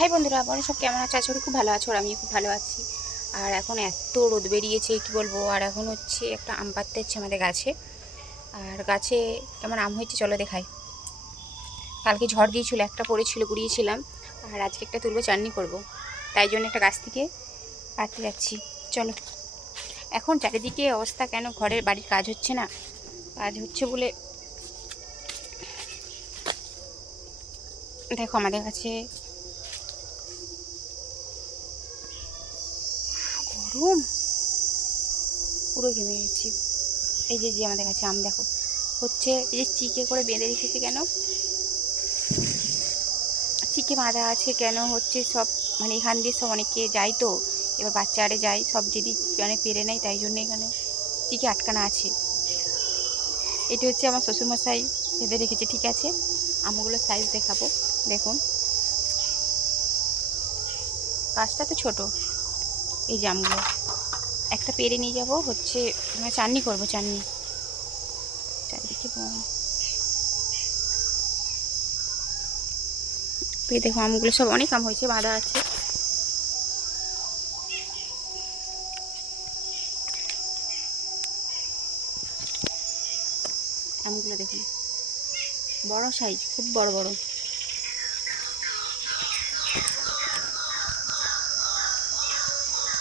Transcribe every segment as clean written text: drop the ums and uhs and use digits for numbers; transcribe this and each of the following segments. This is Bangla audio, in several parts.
হাই বন্ধুরা, আপনারা সব কেমন আছে? আশা করি খুব ভালো আছো, আর আমি খুব ভালো আছি। আর এখন এত রোদ বেরিয়েছে কি বলবো। আর এখন হচ্ছে একটা আম পাড়তে হচ্ছে আমাদের গাছে। আর গাছে কেমন আম হয়েছে চলো দেখাই। কালকে ঝড় দিয়েছিল, একটা পড়েছিল, কুড়িয়েছিলাম। আর আজকে একটা তুলবো, চাটনি করব, তাই জন্য একটা গাছ থেকে পাড়তে যাচ্ছি। চলো। এখন চারিদিকে অবস্থা কেন, ঘরের বাড়ির কাজ হচ্ছে না, কাজ হচ্ছে বলে দেখো আমাদের কাছে গরম, পুরো ঘেমে গেছি। এই যে যে আমাদের কাছে আম দেখো হচ্ছে, এই যে চিকে করে বেঁধে রেখেছে কেন, চিকে বাঁধা আছে কেন হচ্ছে সব, মানে এখান দিয়ে সব অনেকে যায় তো, এবার বাচ্চা আরে যায় সব, যদি মানে পেরে নেয়, তাই জন্য এখানে চিকে আটকানো আছে। এটি হচ্ছে আমার শ্বশুরমশাই বেঁধে রেখেছে। ঠিক আছে, আমগুলোর সাইজ দেখাবো, দেখুন। গাছটা তো ছোট। এই যে আমগুলো একটা পেরে নিয়ে যাব, হচ্ছে মানে চাটনি করবো, চাটনি। চারিদিকে দেখো আমগুলো সব অনেক আম হয়েছে, বাঁধা আছে। আমগুলো দেখুন, বড় সাইজ, খুব বড় বড়।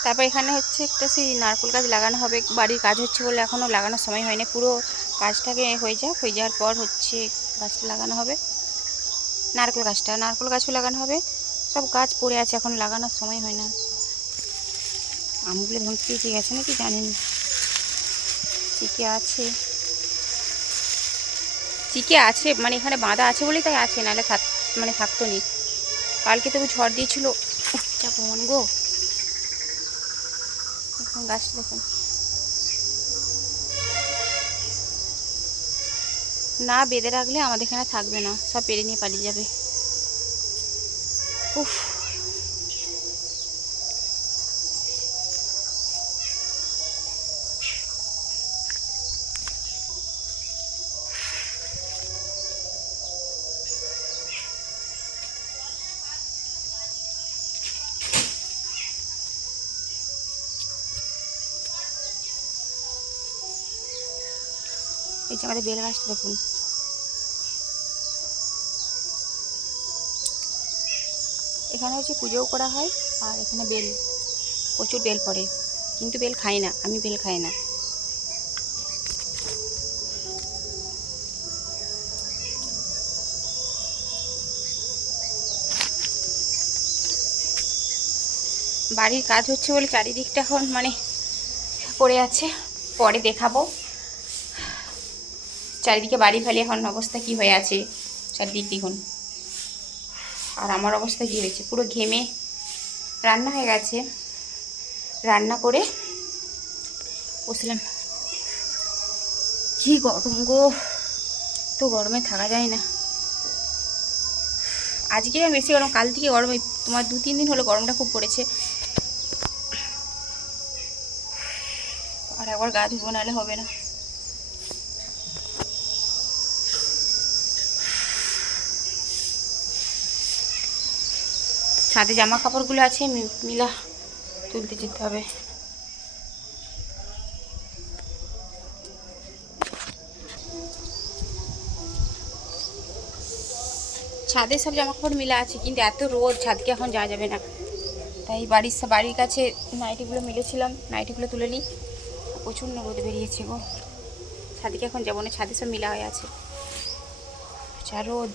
তারপর এখানে হচ্ছে একটা সেই নারকেল গাছ লাগানো হবে, বাড়ির কাজ হচ্ছে বলে এখনও লাগানোর সময় হয়নি। পুরো কাজটাকে হয়ে যাওয়ার পর হচ্ছে গাছটা লাগানো হবে, নারকেল গাছও লাগানো হবে। সব গাছ পড়ে আছে, এখন লাগানোর সময় হয় না। আমগুলো ধরতে পেকে গেছে নাকি জানেন, চিকে আছে মানে এখানে বাঁধা আছে বলেই তাই আছে, নাহলে মানে থাকতো নি। কালকে তবু ঝড় দিয়েছিল, যা ভন গো। এখন গাছটা দেখুন, না বেঁধে রাখলে আমাদের এখানে থাকবে না, সব পেরে নিয়ে পালিয়ে যাবে। উফ, এই যে আমাদের বেল গাছটা দেখুন, এখানে হচ্ছে পুজোও করা হয়। আর এখানে বেল, প্রচুর বেল পড়ে, কিন্তু বেল খাই না, আমি বেল খাই না। বাড়ির কাজ হচ্ছে বলে চারিদিকটা এখন মানে পড়ে আছে, পরে দেখাবো। চারিদিকে বাড়ি ফেলে এখন অবস্থা কি হয়ে আছে চারিদিক দেখুন। আর আমার অবস্থা কী হয়েছে, পুরো ঘেমে। রান্না হয়ে গেছে, রান্না করে বসলাম। কি গরম গো, তো গরমে থাকা যায় না। আজকে বেশি গরম, কাল থেকে গরম, তোমার 2-3 দিন হলো গরমটা খুব পড়েছে। আর একবার গা ধুবো, নাহলে হবে না। ছাদে জামা কাপড়গুলো আছে, মিলা তুলতে যেতে হবে। ছাদে সব জামা কাপড় মিলা আছে, কিন্তু এত রোদ, ছাদকে এখন যাওয়া যাবে না। তাই বাড়ির কাছে নাইটিগুলো মিলেছিলাম, নাইটিগুলো তুলে নিই। প্রচণ্ড রোদ বেরিয়েছে গো, ছাদকে এখন যাবো না, ছাদে সব মিলা হয়ে আছে, যা রোদ।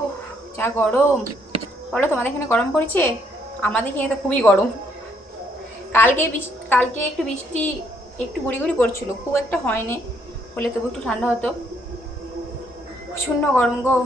ও, যা গরম। বলো, তোমাদের এখানে গরম পড়েছে? আমাদের এখানে তো খুবই গরম। কালকে একটু বৃষ্টি, একটু গুড়ি গুড়ি পড়ছিল, খুব একটা হয়নি, হলে তবু একটু ঠান্ডা হতো। প্রচণ্ড গরম গো।